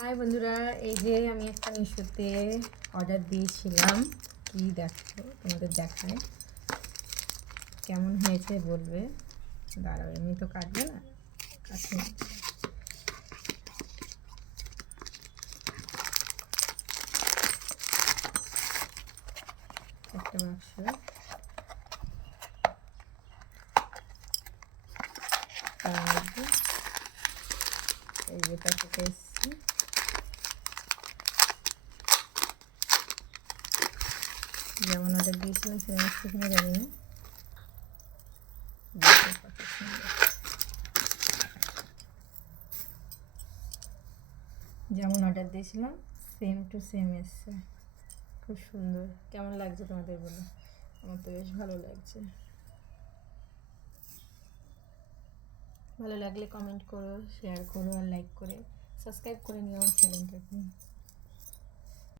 High বন্ধুরা, এই যে আমি একটা মিশোতে অর্ডার দিয়েছিলাম। কি দেখো, তোমাদের দেখায়। কেমন হয়েছে বলবে? দাঁড়াও, এমনি তো কাটবে না? কাটবে একটা বাক্স এই যে প্যাকেটে এসছি। যেমন অর্ডার দিয়েছিলাম সেরকম আসছে কিনা জানি না। যেমন অর্ডার দিয়েছিলাম সেম টু সেম এসছে। খুব সুন্দর। কেমন লাগছে তোমাদের বলো? আমার তো বেশ ভালো লাগছে। ভালো লাগলে কমেন্ট করো শেয়ার করো আর লাইক করে সাবস্ক্রাইব করে নিও আমার চ্যানেলটাকে